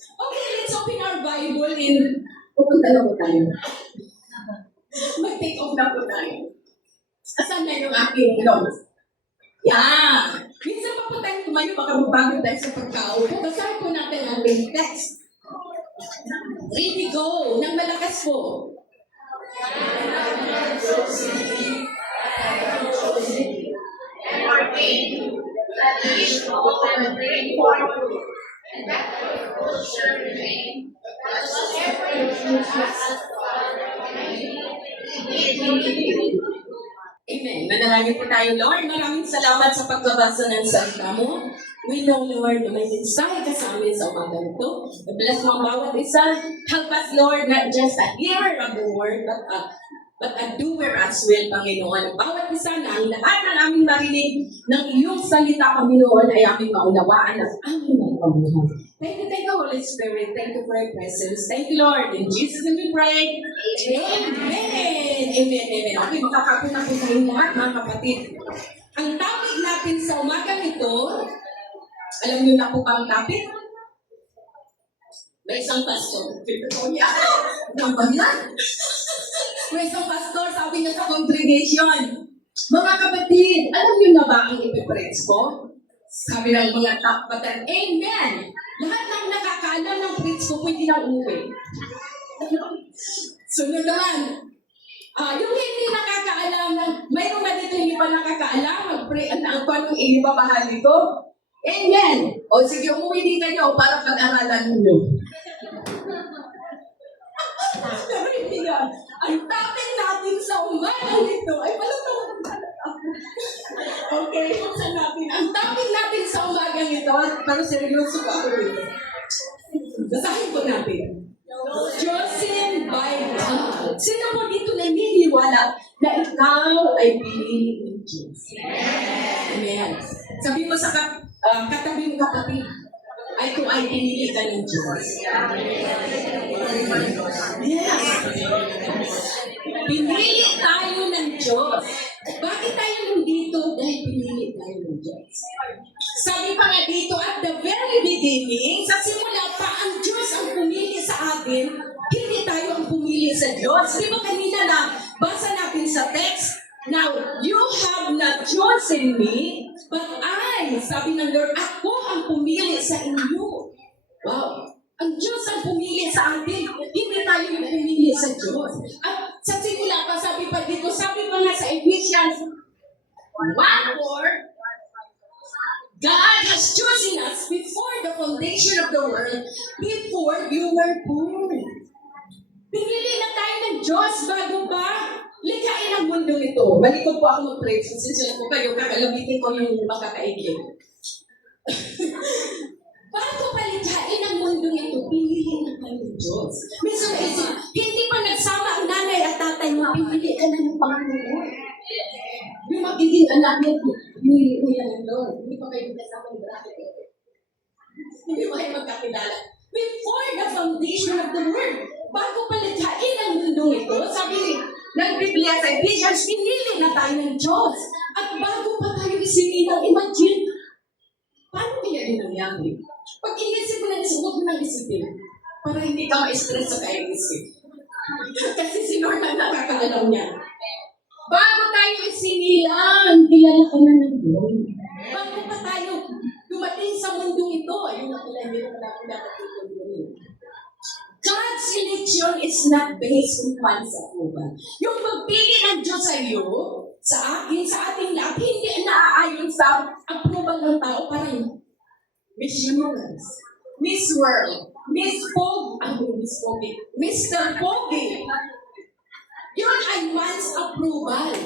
Okay, let's open our Bible in... Pupunta na po tayo. Mag-take off na po tayo. Asan na yung aking notes? Yan! Minsan pa po tayo tumayo, baka mabago tayo sa pagkaupo. Basahin po natin ang ating text. Ready, go! Nang malakas po. And ordained you that ye should go and bring forth fruit, and that your fruit should remain, that whatever you should ask of the Father in me. Amen. Manalangin po tayo, Lord. Maraming salamat sa pagbabasa ng salita mo. We know, Lord, na may mensahe ka sa amin sa umaga ito. Bless mo ang bawat isa. Help us, Lord, not just a hearer of the word, but a doer as well, Panginoon. Bawat isa na ang lahat ng aming marinig ng iyong salita, Panginoon, ay aming maunawaan at aming maipamuhan. Thank you, Holy Spirit. Thank you for your presence. Thank you, Lord. In Jesus' name we pray. Amen. Amen. Amen. Okay, makakapit na po tayong lahat, mga kapatid. Ang topic natin sa umagang ito, alam niyo na po ba ang topic? May isang pastor. Ano ba yan? May isang pastor, sabi niya sa congregation, mga kapatid, alam niyo na ba ang ipipreach ko? Sabi ng mga takpatan, Amen! Lahat ng nakakaalam ng preach ko, pwede na umuwi. Sunod naman, yung hindi nakakaalam, mayroon na dito yung iba nakakaalam, mag-pray, ang paano ibabahali ko? Amen! O sige, umuwi din kayo para pag-aralan ninyo. Narinig ang topic natin sa umaga nito ay palutong. Okay, buksan natin. Ang topic natin sa umaga nito, pero seryoso pa ako dito. Basahin po natin. Chosen by God. Sino po dito naniniwala na ikaw ay pinili ng Diyos? Amen. Sabi mo sa katabi ng kapatid, ay kung ay pinili ka ng Diyos. Yes. Pinili tayo ng Diyos. Bakit tayo nandito? Dahil pinili tayo ng Diyos. Sabi pa nga dito, at the very beginning, sa simula pa, ang Diyos ang pumili sa atin, hindi tayo ang pumili sa Diyos. Di ba kanina na basa natin sa text, now, you have not chosen me, but I, sabi ng Lord, ako ang pumili sa inyo. Wow. Ang Diyos ang pumili sa atin. Hindi tayo yung pumili sa Diyos. At sa simula pa, sabi pa dito, sabi pa nga sa Ephesians 1:4, God has chosen us before the foundation of the world, before you were born. Pinili na tayo ng Diyos bago pa likhain ang mundo ito. Malikot po ako mag-pray. Sinsiyan ko kayo, kakalabitin ko yung makakaigil. Bago palikhain ang mundo ito, pinili na tayo ng Diyos. Minsan isip, hindi pa nagsama ang nanay at tatay mo, pinili ka na ng Panginoon. Yung magiging anak mo, pinili mo yan ng Lord. Hindi pa kayo kasama ng bracket. Hindi pa kayo magkakilala. Before the foundation of the world, bago palikhain ang mundo ito, sabi ng Biblia sa Ephesians, pinili na tayo ng Diyos. At bago pa tayo isinilang, imagine, paano kaya din nangyari? Pag inisip mo ng isip, huwag mo nang isipin. Para hindi ka ma-stress sa kayang isip. Kasi si Lord ang nakakaalam niya. Bago tayo isinilang, kilala ka na ng Lord. Bago pa tayo dumating sa mundong ito, ayun ang kilala niyo na dapat ito. God's election is not based on one's approval. Yung pagpili ng Diyos sa iyo, sa akin, sa ating lahat, hindi naaayon sa approval ng tao. Parang Miss Universe, Miss World, Miss Pogi, Mr. Pogi. Yun ay one's approval.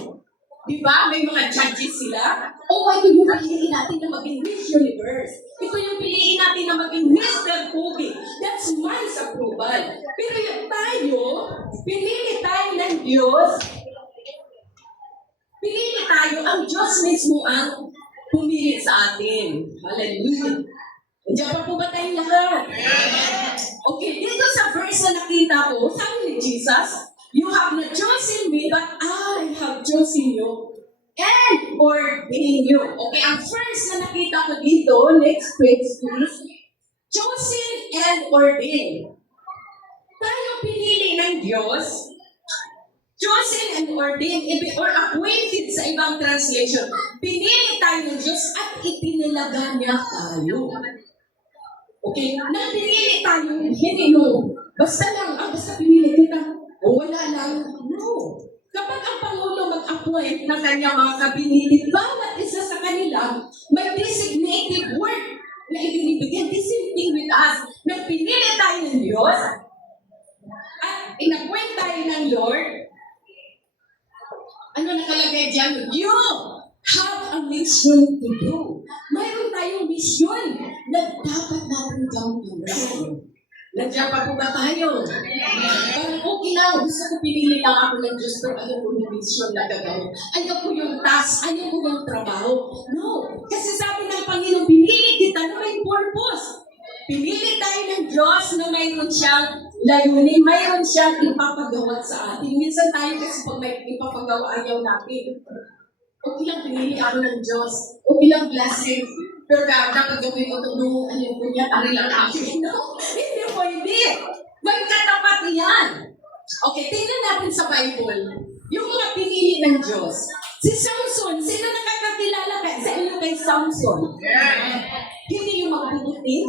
Di ba? May mga judges sila. O ito yung piliin natin na maging Miss Universe. Ito yung piliin natin na maging Mr. Pogi. That's one's approval. Pero yung tayo, pinili tayo ng Diyos. Pinili tayo, ang Diyos mismo ang pumili sa atin. Hallelujah. Diyan pa po ba tayong lahat? Okay, dito sa verse na nakita ko, sabi ni Jesus, you have not chosen me, but I have chosen you and ordained you. Okay, ang first na nakita ko dito, next page please. Chosen and ordained. Tayo pinili ng Diyos, chosen and ordained, or appointed sa ibang translation. Pinili tayo ng Diyos at itinilaga niya tayo. Okay? Nang pinili tayo, hindi no. Basta lang, basta pinili kita. O wala lang. No. Kapag ang Pangulo mag-appoint ng kanyang mga kabinet, bawat isa sa kanila may designated work na ibinibigyan. The same thing with us. Nang pinili tayo ng Diyos at in-appoint tayo ng Lord, ano nakalagay dyan? You have a mission to do. Mayroon tayong mission na dapat natin gawin. Nandiyan pa po ba tayo? Parang okay lang, gusto ko pinili lang ako ng Diyos, pero ayaw ko yung mission na gagawin. Ayaw ko yung task, ayaw ko yung trabaho. No, kasi sabi ng Panginoon, pinili kita na may purpose. Pinili tayo ng Diyos na mayroon siyang layunin, mayroon siyang ipapagawa sa atin. Minsan tayo kasi pag may ipapagawa, ayaw natin. Okay lang, pinili ako ng Diyos. Okay lang, blessing. Pero dapat gawin ko ito, no, ano po niya, tari lang akin. No, hindi pwede. May katapat yan. Okay, tingnan natin sa Bible. Yung mga pinili ng Diyos. Si Samson, sino nakakakilala sa inyo kay Samson? Hindi yung magbubuti.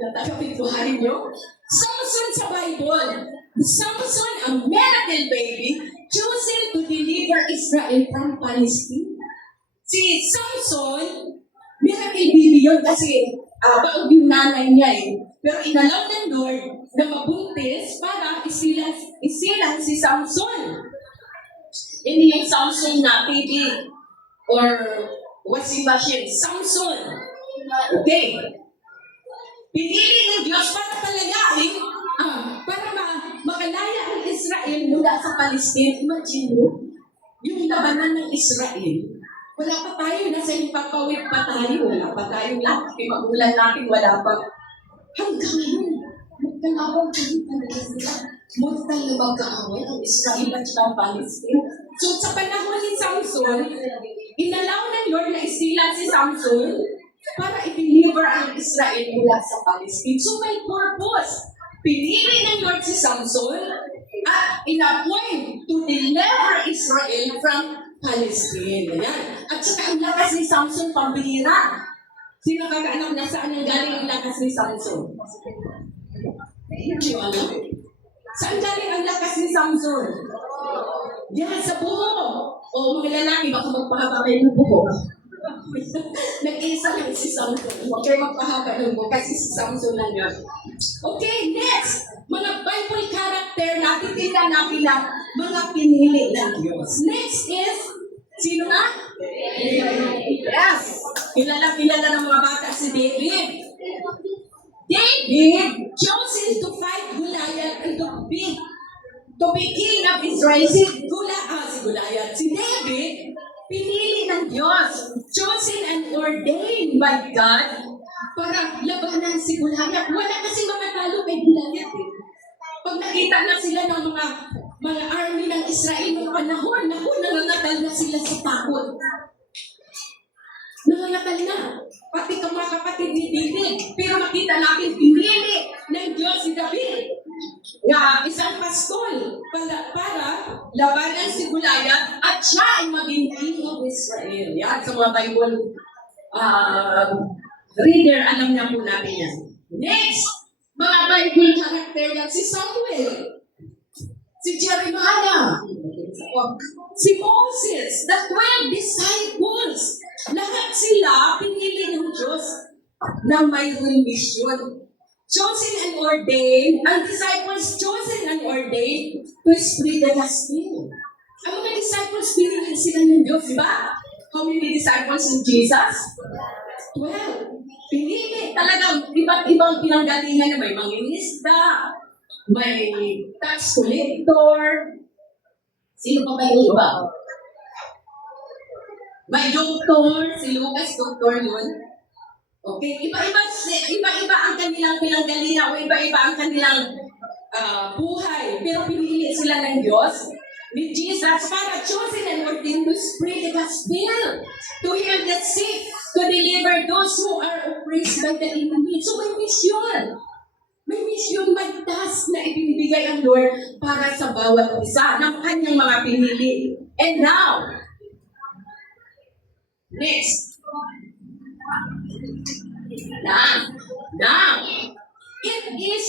Natakapituharin nyo. Samson sa Bible. Samson, a miracle baby, chosen to deliver Israel from Palestine. Si Samson, miracle baby yun kasi baog yung nanay niya eh. Pero inalaw ng Lord na mabuntis para isilang si Samson. Hindi yung Samson na baby or washing machine. Samson. Okay. Pinili ng Diyos para palagain, para makalaya ang Israel mula sa Palestine. Imagine mo, yung labanan ng Israel. Wala pa tayo, nasa ipapawid pa tayo. Wala pa tayong lahat. Magulan natin, wala pa. Hanggang ngayon, magkalawang tayo talaga sila. Mortal na magkaaway ang Israel at ang Palestine. So sa panahon ni Samson, inalaw ng Lord na isilang si Samson para i-deliver ang Israel mula sa Palestine. So may purpose. Pinili ng Lord si Samson at in-appoint to deliver Israel from Palestine. Ayan. At saka ang lakas ni Samson, pambihira. Sino kagaanak na saan ang galing ang lakas ni Samson? Hindi mo alam. Saan galing ang lakas ni Samson? Yan, sa buho. O mga lalaki, baka magpahaba kayo ng buho. Nag-isa lang si Samson. Huwag kayo magpahaba ng buho kasi si Samson lang yun. Okay, next. Mga Bible character na titignan natin na mga pinili ng Diyos. Next is, sino nga? Yes. Kilala ng mga bata si David. David chosen to fight Goliath and to be king of Israel. Si Goliath. Si David, pinili ng Diyos. Chosen and ordained by God para labanan si Goliath. Wala kasi mamatalo kay Goliath eh. Pag nakita na sila ng mga army ng Israel ng panahon, nangangatal na sila sa takot. Nangangatal na. Pati ka mga kapatid ni David. Pero makita natin, pinili ng Diyos si David na isang pastol para labanan si Goliath at siya ay maging king of Israel. Yan, sa mga Bible reader, alam na po natin yan. Next, mga Bible character yan, si Samuel, si Jeremiah, si Moses, the 12 disciples. Lahat sila pinili ng Diyos na mayroong mission. Chosen and ordained, ang disciples chosen and ordained to spread the gospel. Ang mga disciples pinili sila ng Diyos, di ba? How many disciples in Jesus? 12. Pinili talagang iba't ibang pinanggalingan na may mangingisda, may tax collector. Sino pa ba yung iba? May doktor, si Lucas, doktor yun. Okay, iba-iba ang kanilang pinanggalingan o iba-iba ang kanilang buhay. Pero pinili sila ng Diyos, ni Jesus, para chosen and ordained to spread the gospel, to heal the sick, to deliver those who are oppressed by the enemy. So may mission. May mission, may task na ibinibigay ang Lord para sa bawat isa ng kanyang mga pinili. And now, next. Now, it is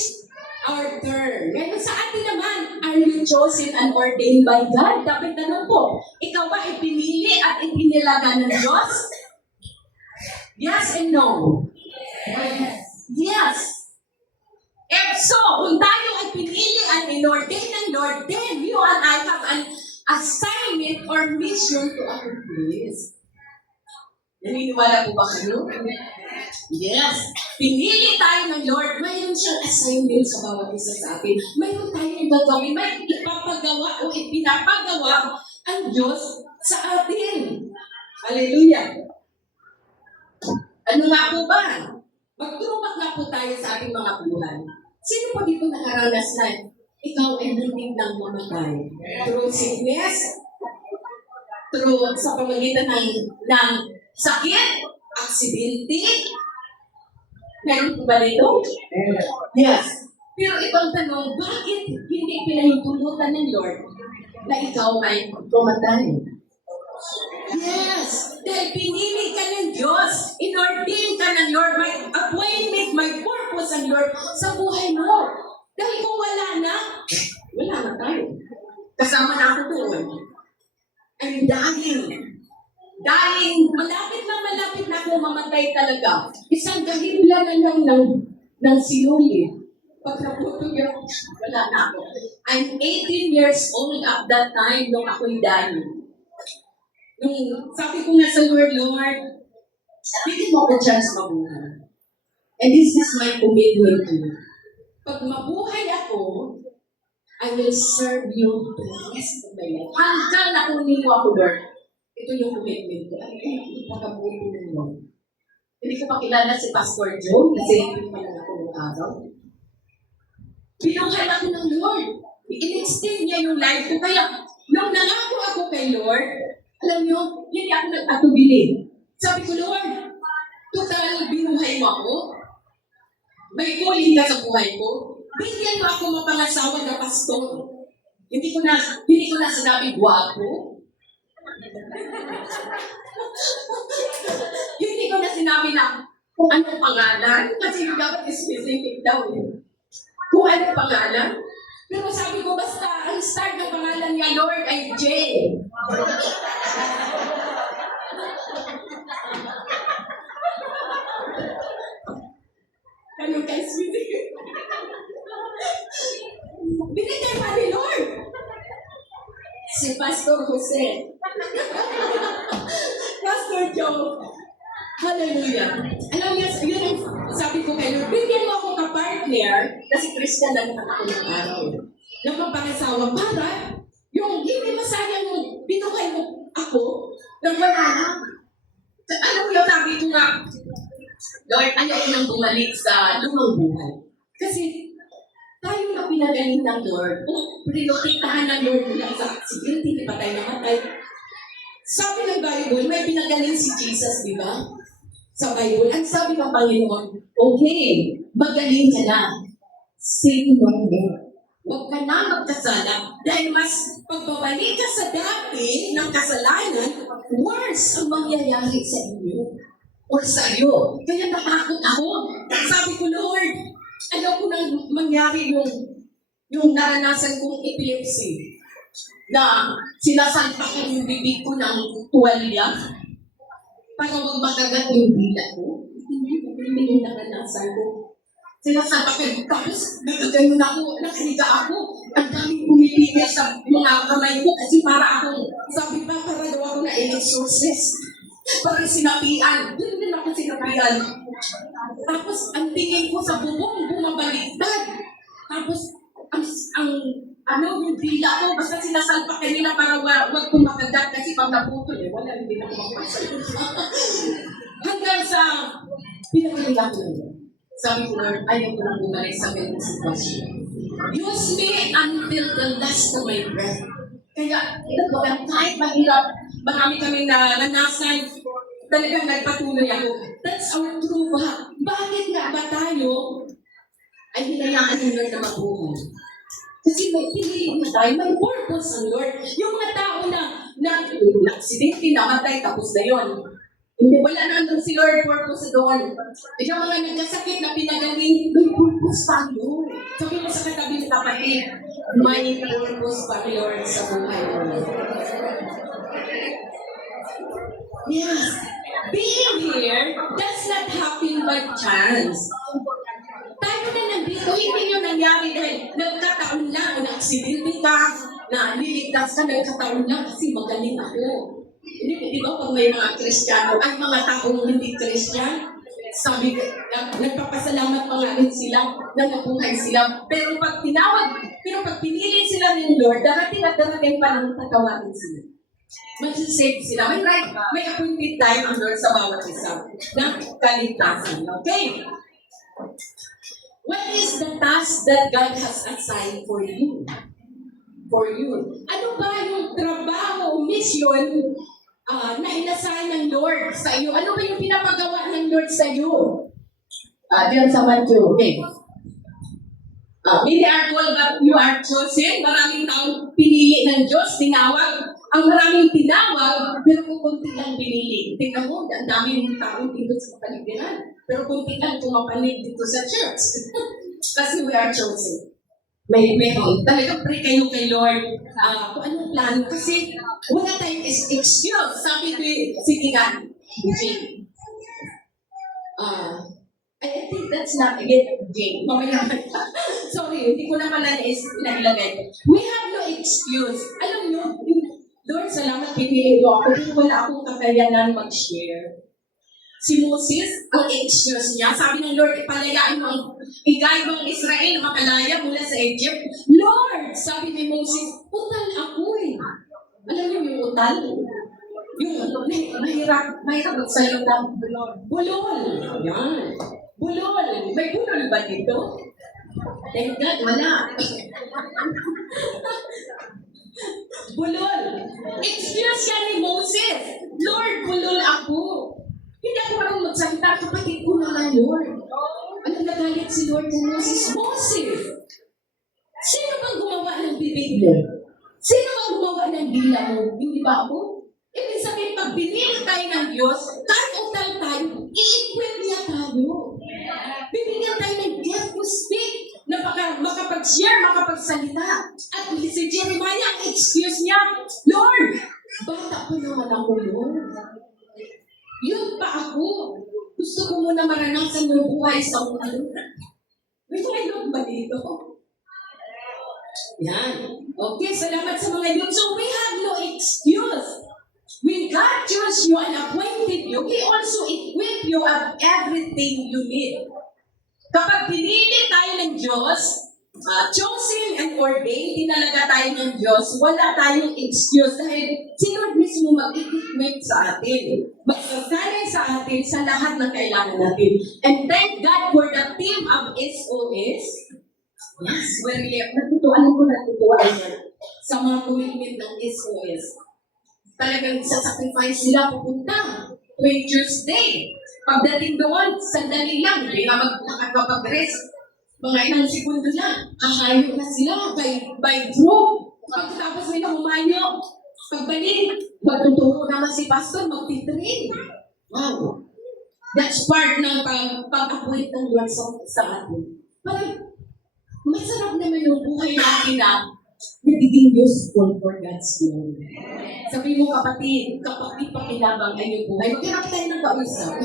our turn. Ngayon sa atin naman, are you chosen and ordained by God? Dapat tanong po, ikaw ba ipinili at ipinilaga ng Diyos? Yes and no? Yes. If so, kung tayo ay pinili at inordain ng Lord, then you and I have an assignment or mission to accomplish. Naniniwala po ba kayo? Yes. Pinili tayo ng Lord. Mayroon siyang assignment sa bawat isa sa atin. Mayroon tayong gagawin. May ipapagawa o ipinapagawa ang Diyos sa atin. Hallelujah. Ano nga po ba? Magtrumak na po tayo sa ating mga buhay. Sino po dito nakaranas na ikaw ay muntik ng mamatay? Through sickness? Through sa pamagitan ng sakit? Aksidente? Meron po ba dito? Yes. Pero itong tanong, bakit hindi pinahintulutan ng Lord na ikaw ay pumatay? Yes! Dahil pinili ka ng Diyos, inordain ka ng Lord, may appointment, may purpose ang Lord sa buhay mo. Dahil kung wala na tayo. Kasama na ako doon. I'm dying. Malapit na ako mamatay talaga. Isang gahimla na lang ng sinuli. Pag naputol yun, wala na ako. I'm 18 years old at that time nung ako'y dying. Nung sabi ko nga sa Lord, bigyan mo ko chance mabuhay. And this is my commitment to you. Pag mabuhay ako, I will serve you the rest of my life. Hanggang nakunin mo ako, Lord. Ito yung commitment ko. Ay, pagkabuhay ng Lord. Hindi ko pakilala si Pastor Joe, kasi hindi pa lang ako ng araw. Binuhay ako ng Lord. I-extend niya yung life ko. Kaya, nung nangako ako kay Lord, alam niyo, hindi ako nagpatubili. Sabi ko, Lord, total, binuhay mo ako. May calling ka sa buhay ko. Bigyan mo ako mapangasawa na pastor. Hindi ko na sinabi guwapo. Hindi ko na sinabi na kung anong pangalan. Kasi dapat specific daw yun. Kung anong pangalan. Pero sabi ko, basta ang start ng pangalan niya, Lord, ay J. Ano guys, binigay pa ni Lord. Si Pastor Jose. Pastor Joe. Hallelujah. Alam niyo, yun ang sabi ko kay Lord, bigyan mo ako ka-partner, kasi Christian lang ako ng araw. Ng mapangasawa para yung hindi masayang mo, binuhay mo ako, nang wala na. Alam mo, sabi ko nga, Lord, ayaw ko nang bumalik sa lumang buhay. Kasi tayo na pinagaling ng Lord, pinotektahan ng Lord mula sa accident, hindi pa tayo namatay. Sabi ng Bible, may pinagaling si Jesus, di ba? Sa Bible, ang sabi ng Panginoon, okay, magaling ka na. Sin no more. Huwag ka na magkasala dahil mas pagbabalik ka sa dati ng kasalanan, worse ang mangyayari sa inyo o sa iyo. Kaya natakot ako. Sabi ko, Lord, ayaw ko nang mangyari yung naranasan kong epilepsy na sinasalpakan yung bibig ko ng tuwalya para huwag makagat yung dila ko. Hindi yung naranasan ko. Sinasalpakan, tapos nagkagayon ako, nakahiga ako. Ang daming pumipigil sa mga kamay ko kasi para akong, sabi pa, para daw ako na exorcist. Parang sinapian. Doon din ako sinapian. Tapos ang tingin ko sa bubong, bumabaliktad. Tapos yung dila ko, basta sinasalpakan nila para wag kumakagat kasi pag naputol wala hindi na kumakagat. Hanggang sa pinakaliga ko nila. Sabi ko, Lord, ayaw ko lang bumalik sa ganung sitwasyon. Use me until the last of my breath. Kaya, kahit mahirap, marami kaming naranasan, talagang nagpatuloy ako. That's our true back. Bakit nga ba tayo ay hinayaan ng Lord na mabuhay. Kasi may pinili na tayo, may purpose ang Lord. Yung mga tao na aksidente, namatay, tapos na yun. Hindi, wala na andun si Lord, purpose doon. Yung mga nagkasakit na pinagaling, may purpose pa ang Lord. Sabi mo sa katabi ng kapatid, may purpose pa ang Lord sa buhay mo. Yes. Being here does not happen by chance. Tayo na nandito, hindi yun nangyari dahil nagkataon lang, o na-aksidente ka, na niligtas ka, nagkataon lang kasi magaling ako. Di ba pag may mga Kristiyano, ay mga taong hindi Kristyan, sabi, nagpapasalamat pa nga rin sila na nabuhay sila. Pero pag pinili sila ng Lord, darating at darating pa ng tatawarin sila. Mag-save sila. May appointed time ang Lord sa bawat isa na kaligtasan. Okay? What is the task that God has assigned for you? For you. Ano ba yung trabaho o mission na inassign ng Lord sa iyo? Ano ba yung pinapagawa ng Lord sa iyo? Diyan sa Matthew. Okay. Many are called but you are chosen. Maraming taong pinili ng Diyos, tinawag. Ang maraming tinawag, pero kung kunti lang pinili. Tingnan mo, ang dami ng taong dito sa paligiran. Pero kunti lang pumapanig dito sa church. Kasi we are chosen. Meron. Talagang pray kayo kay Lord. Kung anong plano. Kasi wala tayong excuse. Sabi ko, sige nga, Jane. I think that's not yet Jane. Mamaya. Sorry, hindi ko naman nailagay. We have no excuse. Alam nyo, Lord, salamat pinili mo ako. Pero wala akong kakayanan mag-share. Si Moses, ang excuse niya, sabi ng Lord, ipalayain mo, igay mo ang Israel, makalaya mula sa Egypt. Lord, sabi ni Moses, utal ako eh. Alam niyo yung utal? Yung mahirap magsalita. Bulol. Yan. Bulol. May bulol ba dito? Thank God, wala. Bulol. Excuse yan ni Moses. Lord, bulol ako. Hindi ako marunong magsalita. Kapatid ko naman, Lord. Anong nagalit si Lord kay Moses? Moses! Sino bang gumawa ng bibig mo? Sino bang gumawa ng dila mo? Hindi ba ako? Ibig sabihin, pag binili tayo ng Diyos, kahit utang tayo, i-equip niya tayo. Bibigyan tayo ng gift to speak, na makapag-share, makapagsalita. At si Jeremiah, ang excuse niya, Lord, bata pa naman ako, Lord. Yun pa ako. Gusto ko muna maranasan yung buhay sa mundo. May Lord ba dito? Yan. Okay, salamat sa mga yun. So we have no excuse. When God chose you and appointed you, He also equipped you of everything you need. Kapag pinili tayo ng Diyos, chosen and ordained, tinalaga tayo ng Diyos, wala tayong excuse dahil si Lord mismo mag-equip sa atin. Magsasanay sa atin sa lahat ng kailangan natin. And thank God for the team of SOS. Yes, natutuwa yan sa mga commitment ng SOS. Talagang sasacrifice sila pupunta tuwing Tuesday. Pagdating doon, sandali lang, hindi na nakakapag-rest. Mga ilang segundo na, hahayo na sila by group. Pagkatapos nila humayo, pagbalik, magtuturo naman si pastor, magtitrain. Wow. That's part ng pag-appoint ng Lord sa atin. Parang, masarap naman yung buhay natin na nagiging useful for God's glory. Sabi mo, kapatid pakilabang ay yung buhay. Magkirap tayo ng kausap.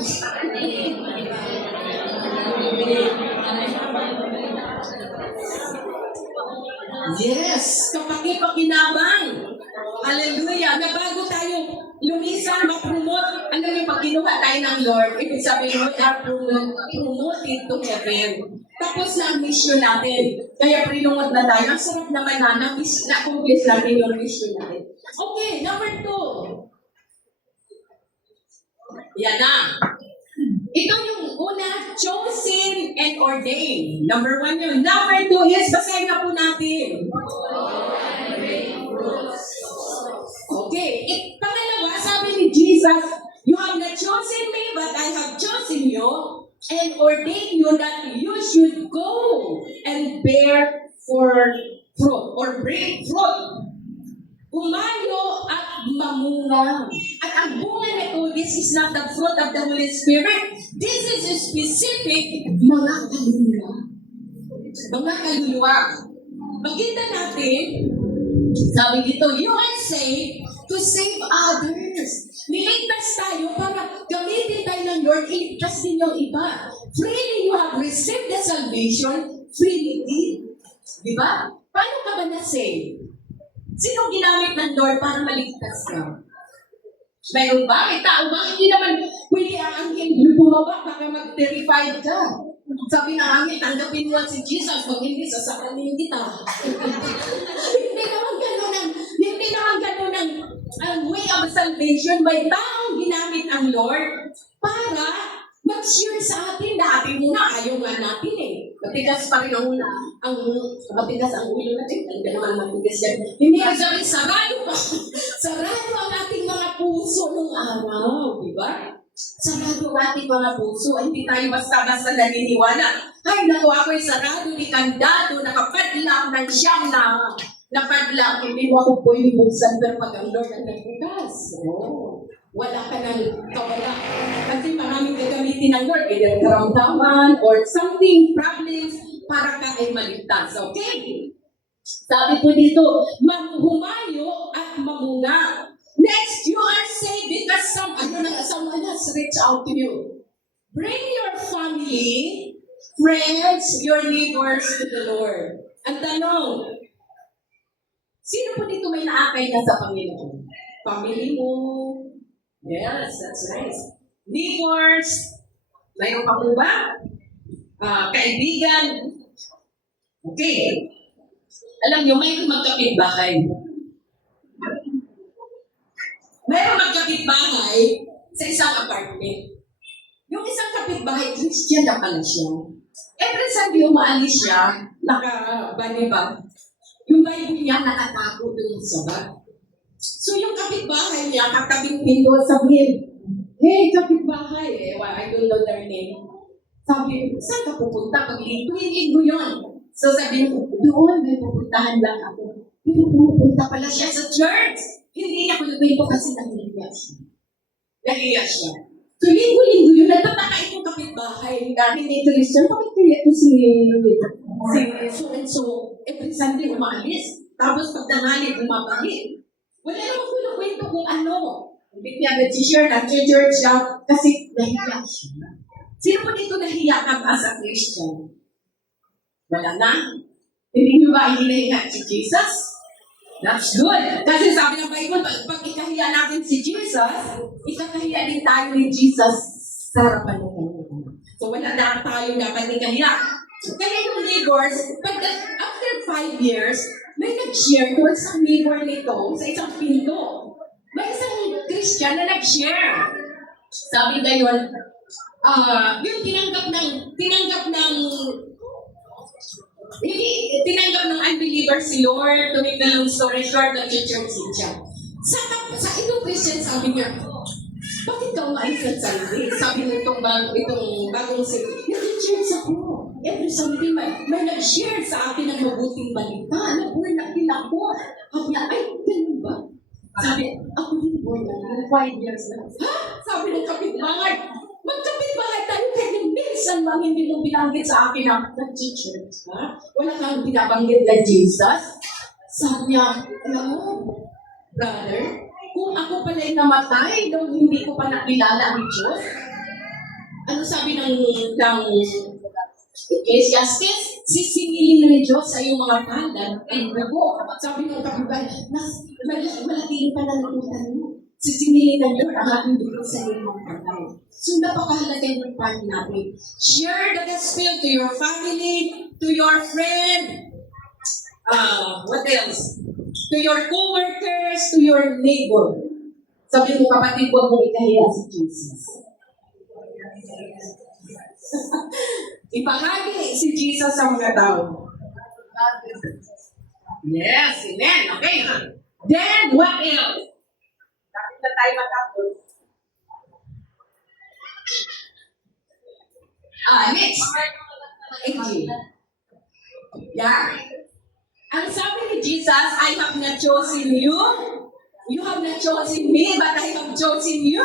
Yes, kapatid pakinabang. Hallelujah. Na bago tayo lumisan, ma-promote, ano yung pag kinuha tayo ng Lord, ibig sabihin, we are promoted to heaven. Tapos na ang mission natin. Kaya prinungod na tayo. Ang sarap naman na-accomplish natin yung mission natin. Okay, number 2. Yan na. Ito yung una, chosen and ordained. Number 1 yun. Number 2 is, basahin na po natin. Okay. Pangalawa, sabi ni Jesus, you have not chosen me, but I have chosen you and ordained you that you should go bear for fruit or bring fruit. Humayo at mamunga. At ang bunga nito, this is not the fruit of the Holy Spirit. This is a specific mga kaluluwa. Mga kaluluwa. Makita natin, sabi dito, you are saved to save others. Niligtas tayo para gamitin tayo ng Lord, iligtas din yung iba. Freely you have received the salvation, freely give. Di ba? Paano ka ba na-save? Sino ginamit ng Lord para maligtas ka? Mayroon ba? May tao ba? Hindi naman pwede ang angel bumaba baka mag-terrified ka. Sabi ng angel, tanggapin mo si Jesus, pag hindi, sasakanin kita. Hindi naman ganun ang way of salvation. May taong ginamit ang Lord para mag-share sa atin. Dati muna, ayaw nga natin eh. Matigas pa rin matigas ang ulo natin. Ang gano'n matigas yan. Hindi ang sabi, sarado pa. Sarado ang ating mga puso nung araw. Di ba? Sarado ang ating mga puso. Hindi tayo basta-basta naniniwala. Ay, naku, ako'y sarado ni kandado, nakapadlak ng siyam na napadlak. Hindi mo ako pwede buksan, pero pag ang Lord ang nagbukas. Oh. Wala ka ng kawala. Kasi maraming gagamitin ng Lord, either karamdaman or something, problems, para ka ay maligtas. Okay? Sabi po dito, humayo at mamunga. Next, you are saved because someone has reached out to you. Bring your family, friends, your neighbors to the Lord. Ang tanong, sino po dito may naakay na sa Panginoon? Family mo. Yes, that's nice. Neighbors, mayroon pa po ba? Kaibigan. Okay. Alam niyo, mayroon magkapitbahay. Mayroon magkapitbahay sa isang apartment. Yung isang kapitbahay, Christian na pala siya. Every Sunday umaalis siya, naka-baniba. Yung Bible niya nakatago dun sa bag. So yung kapitbahay niya, katabing pinto, sabihin, hey, kapitbahay, I don't know their name. Sabi, saan ka pupunta? Tuwing linggo yun. So sabi ko, doon, may pupuntahan lang ako. Pero pupunta pala siya sa church. Hindi niya pinagbento kasi nahiya siya. Nahiya siya. So linggo-linggo yun, nagtataka itong kapitbahay dahil ni Christian, bakit kaya ito si so every Sunday umaalis. Tapos pagtanghali, bumabalik. Wala namang kwento kung ano. Hindi niya nag-share na church siya kasi nahiya siya. Sino po dito nahiya ka ba sa Christian? Wala na. Hindi niyo ba hinahinga si Jesus? That's good. Kasi sabi ng Bible, pag ikahiya natin si Jesus, ikakahiya din tayo ni Jesus sa harapan ng Panginoon. So wala na tayo dapat ikahiya. Kaya yung neighbors, after 5 years, may nag-share doon sa neighbor nito sa isang pinto. May isang Christian na nag-share. Sabi ngayon, yung tinanggap ng unbeliever si Lord, to make the long story short, nag-church siya. Sa itong Christian, sabi niya, bakit ka umaalis ng Sunday? Sabi nitong bagong nag-church ako. Every Sunday, may nag-share sa akin ng mabuting balita. Ano po, nakin ako. Sabi niya, ay, ganun ba? Sabi, ako din po na, 5 years na. Ha? Sabi ng kapitbahay, magkapitbahay tayo kaya minsan lang hindi mo binanggit sa akin na nag-church. Ha? Wala kang binabanggit na Jesus. Sabi niya, alam mo, brother, kung ako pala'y namatay, nung hindi ko pa nakilala ang Diyos, ano sabi ng Ecclesiastes, sisingilin na ni Diyos sa iyong mga palad ang dugo. Sabi ng kapitbahay, malaking pananagutan mo. Sisingilin na Diyos ang aking dugo sa iyong mga palad. So, napakahalaga yung part natin. Share the gospel to your family, to your friend, what else? To your co-workers, to your neighbor. Sabi mo, kapatid, huwag mong ikahiya si Jesus. Ipahagi si Jesus sa mga tao. Yes, amen. Okay. Then, what else? Dapat na tayo matapos. Next. AJ. Yeah. Ang sabi ni Jesus, I have not chosen you. You have not chosen me, but I have chosen you.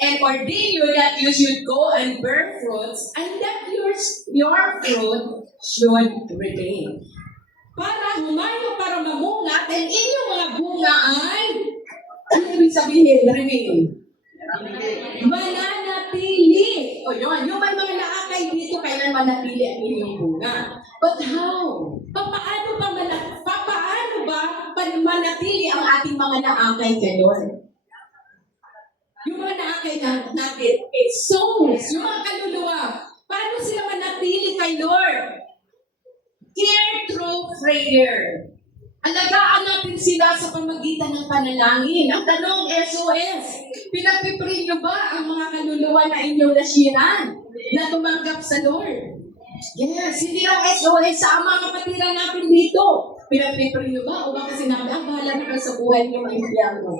And ordain you that you should go and bear fruits, and that your fruit should remain. Para humayo, para mamunga, at inyong mga bunga ay, ano ibig sabihin, remain? Mananatili. O yun, yung may mga naakay dito, kailan manatili ang inyong bunga. But how? Papaano ba manatili ang ating mga naakay kay Lord? Yung mga naakay natin, souls, yung mga kaluluwa, paano sila manatili kay Lord? Care through prayer. Alagaan natin sila sa pamagitan ng panalangin. Ang tanong, SOS, pinagpipray nyo ba ang mga kaluluwa na inyong nasiran na tumanggap sa Lord? Yes, hindi lang SOS sa mga kapatiran natin dito. Pinagpipray nyo ba? O baka sinabi, bahala na kayo sa buhay niyo ng impyerno.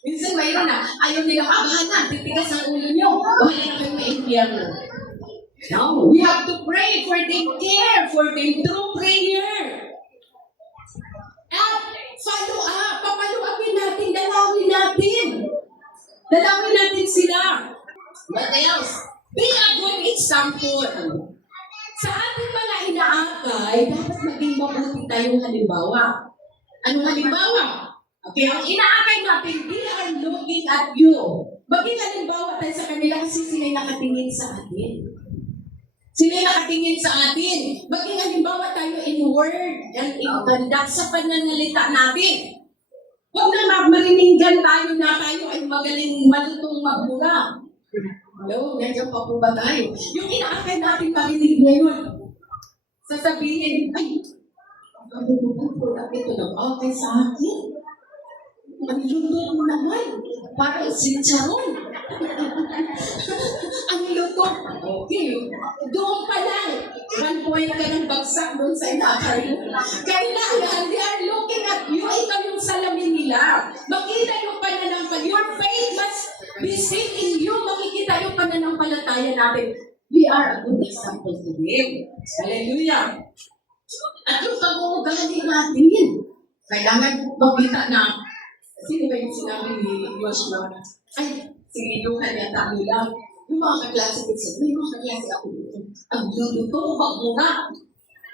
Minsan mayroon na, ayaw nilang bahala, titigas ang ulo niyo, bahala na kayo ng impyerno. No, we have to pray for them, care for them through prayer. At follow up, papaluapin natin, dalawin natin sila. What else? Be a good example. Sa ating mga inaakay, dapat maging mabuti tayong halimbawa. Anong halimbawa? Okay, ang inaakay natin, they are looking at you. Maging halimbawa tayo sa kanila kasi sila'y nakatingin sa atin. Sila'y nakatingin sa atin. Maging halimbawa tayo in word and in conduct sa pananalita natin. Huwag na marininggan tayo na tayo ay magaling malutong magbura. Hello, nandiyan pa po ba tayo? Yung inaakay natin marinig ngayon, sasabihin, ay, ito lang, okay sa akin. Manluto mo naman. Parang sincharon. Ang luto. Okay. Doon pa lang. 1 point ka ng bagsak doon sa inaakay mo. Kailangan, they are looking at you. Ikaw yung salamin nila. Makita yung pananampal. Your faith must be seen in you. Makikita yung pananampalataya natin. We are a good example to them. Hallelujah. At yung pag-uugali natin, kailangan makita na sino ba yung sinabi ni Joshua? Ay, sige, Luhan yan, tayo lang. Yung mga kaklase ko siya, may mga kaklase ako dito. Ang luluto, magmura.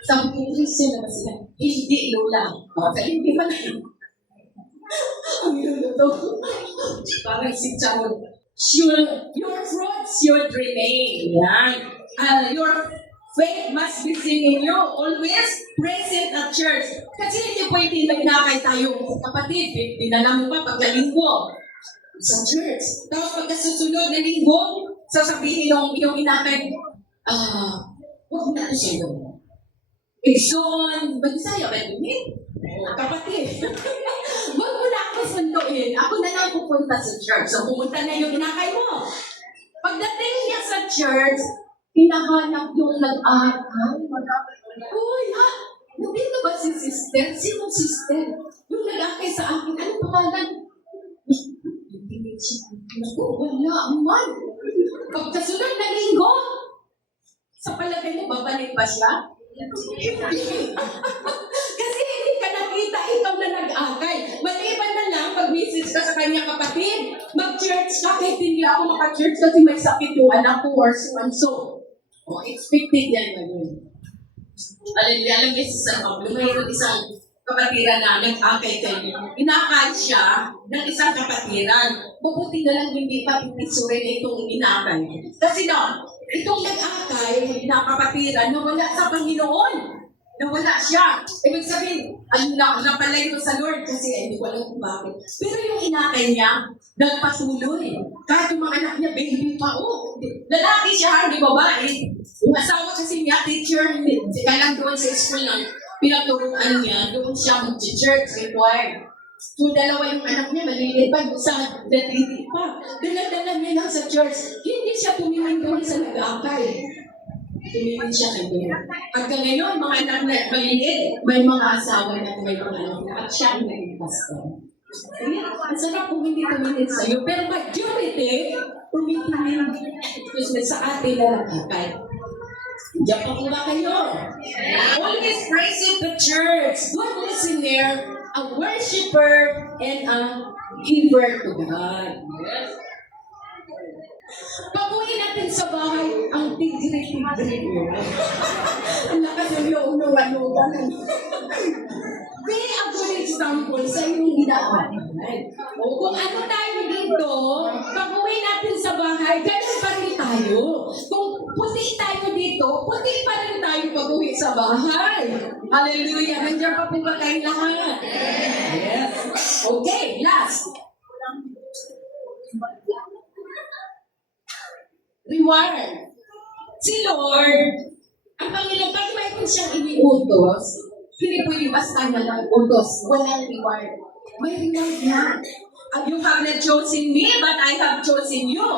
Sabi ko, Christian na ba sila? Hindi, Lola. Kaya hindi pa na yun. Ang luluto. Parang si Charon. Your fruits should remain. Yan. Your faith must be seen in you, always present at church. Kasi hindi pwede nagnakay tayo, kapatid, dinala mo pa pagkalinggo sa church. Tapos pagkasusunod na linggo, sasabihin ng iyong inakay, huwag na ito sa'yo. Ikson, Bagisaya, kapatid, huwag mo na ako sunduin. Ako na lang pupunta sa church. So pumunta na yung inakay mo. Pagdating niya sa church, hinahanap yung nag-aakay. Uy, nandito ba si sister? Sinong sister? Yung nag-aakay sa akin, anong pangalan? Naku, wala man. Pagkasunod na linggo, sa palagay mo, babalik pa siya? Kasi hindi ka nakita, ikaw na nag-aakay. Maliban na lang, pag-message ka sa kanya kapatid, mag-church ka, kahit hindi ako maka-church kasi may sakit yung anak ko or so and so. O, expected yan ngayon. Alam niyo sa Pablo, mayroon isang kapatiran na nag-akay kayo. Inakay siya ng isang kapatiran. Mabuti na lang hindi pa pipisurin itong inakay. Kasi itong nag-akay na kapatiran, nawala sa Panginoon. Nawala siya. Ibig sabihin, napalayo sa Lord kasi hindi ko alam kung bakit. Pero yung inakay niya, nagpatuloy. Kahit yung mga anak niya, baby pa, lalaki siya, hindi babae. Yung asawa kasi niya, teacher, kaya lang doon sa school lang, pinaturuan niya, doon siya mag-church, required. So, dalawa yung anak niya, maliliit pa, sa dating pa. Dala-dala niya lang sa church. Hindi siya tumingin doon sa nag-aakay. Tumingin siya kay doon. Hanggang ngayon, mga anak na maliliit, may mga asawa na may mga anak na at siya ang naging pastor. Ang sarap kung hindi tumingin sa'yo, pero majority, tumingin sa atin na nag-aakay. Diyan pa po ba kayo? Always praising the church. Good listener, a worshiper, and a giver to God. Yes. Pag-uwi natin sa bahay, ang tigri-tigri mo. Ang lakas yung luwan-luwan. Be a good example sa iyong ginaaral. O kung ano tayo dito, pag-uwi natin sa bahay, ganun pa rin tayo. Kung puti tayo dito, puti pa rin tayo pag-uwi sa bahay. Hallelujah! Nandiyan pa po ba tayo lahat? Yes. Okay, last. Reward. Si Lord, ang Panginoon, pag mayroon siyang iniutos, hindi pwede basta na lang utos. Walang reward. May reward yan. You have not chosen me, but I have chosen you.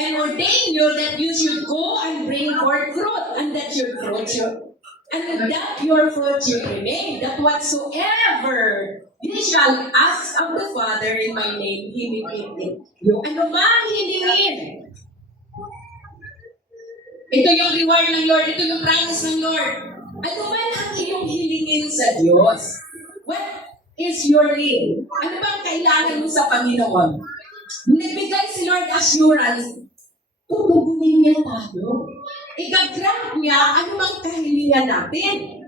And ordained you that you should go and bring forth fruit, and that your fruit should, and that your fruit should remain, that whatsoever ye shall ask of the Father in my name, He will give it. Yung ano man hilingin. Ito yung reward ng Lord, ito yung promise ng Lord. Ano man ang iyong hilingin sa Diyos? What is your need? Ano bang kailangan mo sa Panginoon? Nagbigay si Lord assurance, tutugunin niya tayo. Ika-grant niya ano mang kahilingan natin.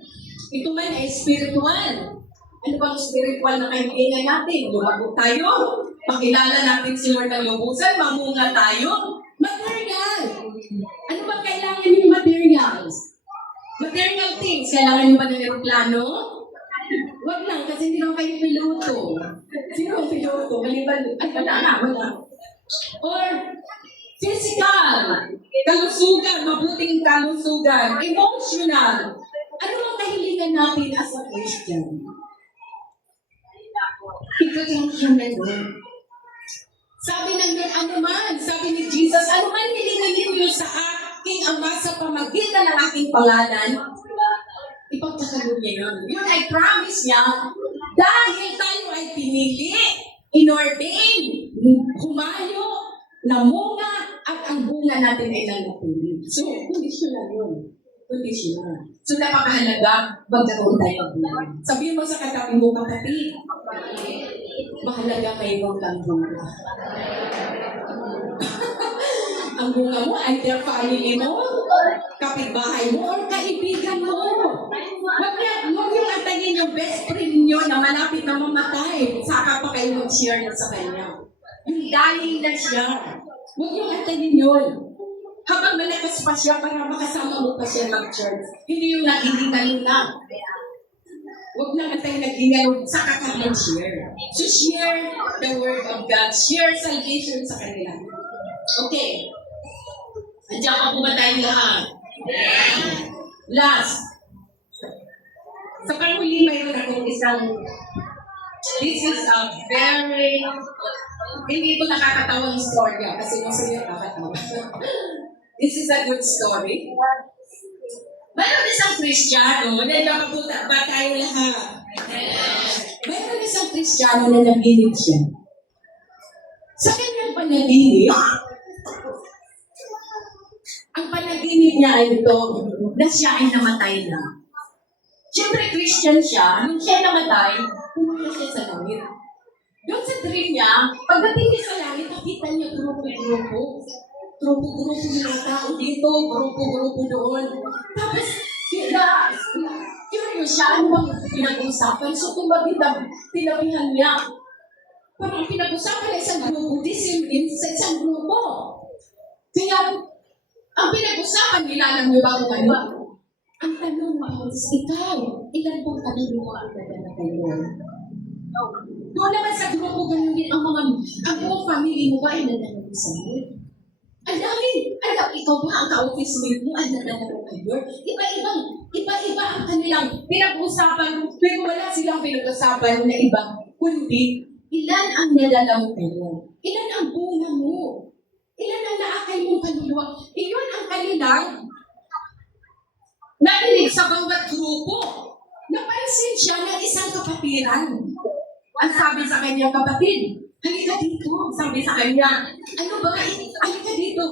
Ito man ay spiritual. Ano bang spiritual na kahilingan natin? Lumago tayo. Pakilala natin si Lord ng lubusan, mamunga tayo. Material. Ano bang kailangan yung materials? Material things. Kailangan nyo ba ng aeroplano? Wag lang, kasi hindi naman kayo piloto. Sino ang piloto? Maliban, ay, wala. Or, physical. Kalusugan, mabuting kalusugan. Emotional. Ano ang kahilingan natin as a Christian? Ito yung human word. Sabi ng Lord, ano man, sabi ni Jesus, ano man hilingin niyo sa aking Ama sa pamagitan ng aking pangalan, ipagkakalo niya yun. Yun ay promise niya, dahil tayo ay pinili, inordain, humayo, namunga, at ang bunga natin ay nanatili. So, kondisyonan yun. Kondisyonan. So, napakahalaga, magkaroon tayo ng bunga. Sabihin mo sa katabi mo, kapatid, mahalaga mayroon kang bunga. Ang bunga mo, either family mo, kapitbahay mo, or kaibigan mo. Huwag yung antayin yung best friend nyo na malapit na mamatay. Saka pa kayo mag-share na sa kanya. Yung dying na siya. Huwag yung antayin yun. Habang malakas pa siya para makasama mo pa siya mag-church. Hindi yung nag-ingalo na. Huwag na tayo nag-ingalo sa kakang share. So share the word of God. Share salvation sa kanila. Okay. Andiyan ka po ba tayo lahat? Last. Sa panghuli, mayroon akong isang, this is a very, hindi ito nakakatawang storya kasi masaya nakakatawa. This is a good story. Mayroon isang Kristiyano, nandiyan ka po ba tayo lahat? Mayroon isang Kristiyano na naginip siya. Sa kanyang panaginip, ang panaginip niya ay ito, na siya ay namatay na. Siyempre, Christian siya. Nung siya namatay, pumunta siya sa langit. Doon sa dream niya, pagdating niya sa langit, nakita niya grupo-grupo. Grupo-grupo ng tao dito, grupo-grupo doon. Tapos, curious siya, ano bang pinag-uusapan? So, kumbaga, tinabihan niya. Parang pinag-usapan na isang grupo, disimlim sa isang grupo. Kaya, ang pinag-usapan nila, alam niyo ba kung ano? Ang tanong mo is, ikaw, ilan pong kaluluwa ang nadala kayo? Doon naman sa grupo, ganun din ang buong family mo ba ay nadala mo sa iyo? Ang dami, ikaw ba ang ka-office mate mo ay nadala mo kayo? Iba ang kanilang pinag-usapan, pero wala silang pinag-usapan na iba, kundi, ilan ang nadala mo kayo? Ilan ang bunga mo? Ilan ang naakay mong kaluluwa? Iyon ang kanilang narinig sa bawat grupo. Napansin siya ng isang kapatiran. Ang sabi sa kanyang kapatid, halika dito. Sabi sa kanya, ano ba? Halika dito.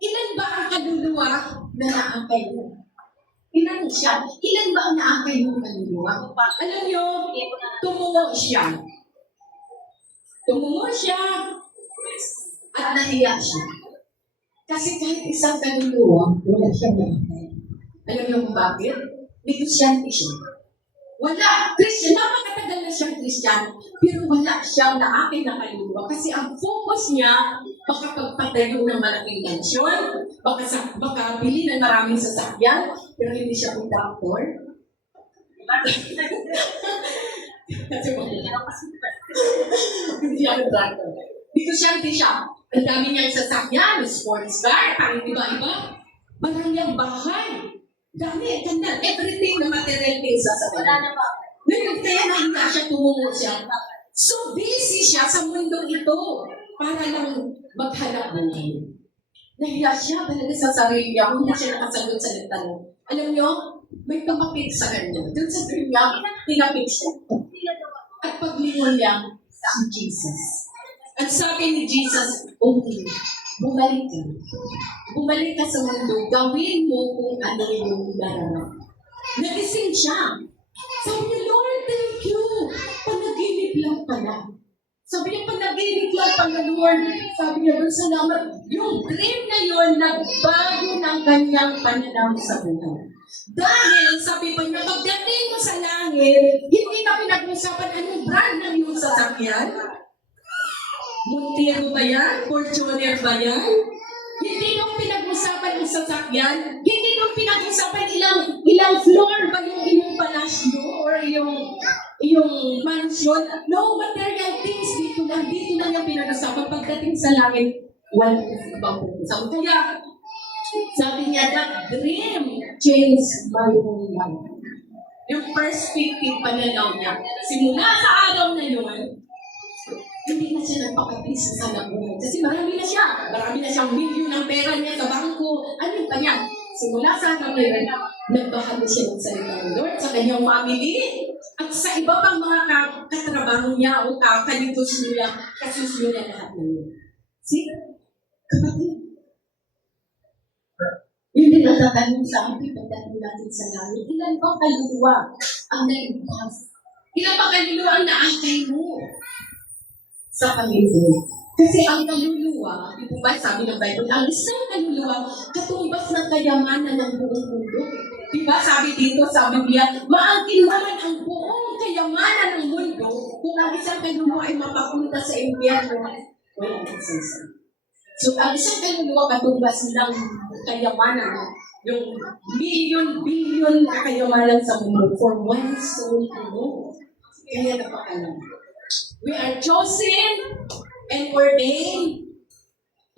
Ilan ba ang kaluluwa na naakay mo. Ilan siya? Ilan ba ang naakay mo kaluluwa? Alam niyo, tumungo siya. Tumungo siya at nahiya siya. Kasi kahit isang kaluluwa, wala siyang naakay. Alam niyo kung bakit? Negosyante siya. Wala. Christian, napakatagal na siyang Christian, pero wala siyang naakay na kaluluwa. Kasi ang focus niya, baka pagpatayo ng malaking mansyon, baka bili ng maraming sasakyan, pero hindi siya conductor. Kasi hindi siya conductor. Negosyante siya. Ang dami niyang sasakyan, sports car, parang iba-iba. Maraming bahay. Dami, ganda. Everything na material pesa sa kanya. Ngayon, kaya nahiya siya, tumungo siya. So busy siya sa mundong ito para lang maghanap buhay. Nahiya siya talaga sa sarili niya kung hindi siya nakasagot sa tanong. Alam niyo, may tumapit sa kanya. Doon sa dream niya, tinapit siya. At paglingon niya, si Jesus. At sabi ni Jesus, okay, bumalik ka. Bumalik ka sa mundo, gawin mo kung ano yung darama. Nagising siya. Sabi niya, Lord, thank you. Panaginip lang pala. Sabi niya, panaginip lang pala, Lord. Sabi niya, Lord, salamat. Yung dream na yun, nagbago ng kanyang pananaw sa buhay. Dahil, sabi pa niya, pagdating mo sa langit, hindi na pinag-usapan anong brand ng iyong sasakyan. Montero ba yan? Fortuner ba yan? Hindi nung pinag-usapan ng sasakyan, hindi nung pinag-usapan ilang floor ba yung iyong palasyo or yung mansion. No material things dito lang yung pinag-usapan. Pagdating sa langit, wala ibang pag-usapan. Kaya, sabi niya, that dream changed my whole life. Yung perspective pananaw niya. Simula sa araw na yun, hindi na siya nagpakatisa sa nabuhay. Kasi marami na siya. Marami na siyang milyon ng pera niya sa bangko. Ano yung kanya? Simula sa araw na yun, nagbahagi siya ng salita ng Lord sa kanyang family at sa iba pang mga katrabaho niya o kakalibos niya, kasusunod niya lahat ng yun. See? Kapatid. Yun din ang tatanong sa akin pagdating natin sa langit. Ilan bang kaluluwa ang naibas? Ilan bang kaluluwa ang naangkay mo sa Panginoon? Kasi ang kaluluwa, di po ba sabi ng Bible, ang isang kaluluwa, katumbas ng kayamanan ng buong mundo. Di ba sabi dito sa Biblia, maangkin naman ang buong kayamanan ng mundo kung ang isang kaluluwa ay mapapunta sa impyerno. Walang isang. So ang isang kaluluwa, katumbas ng kayamanan, yung billion na kayamanan sa mundo for one soul alone. Kaya napakalam. We are chosen and ordained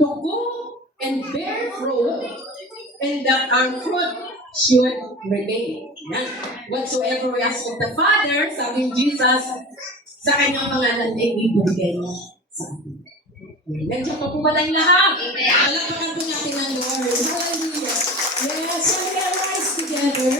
to go and bear fruit, and that our fruit should remain. Whatsoever we ask of the Father, sabi ni Jesus, sa kanyang pangalan ay ibibigay niya sa atin. Nandiyan pa po ba tayong lahat? Palakpakan po natin ang Lord. Hallelujah. Yes, shall we rise together?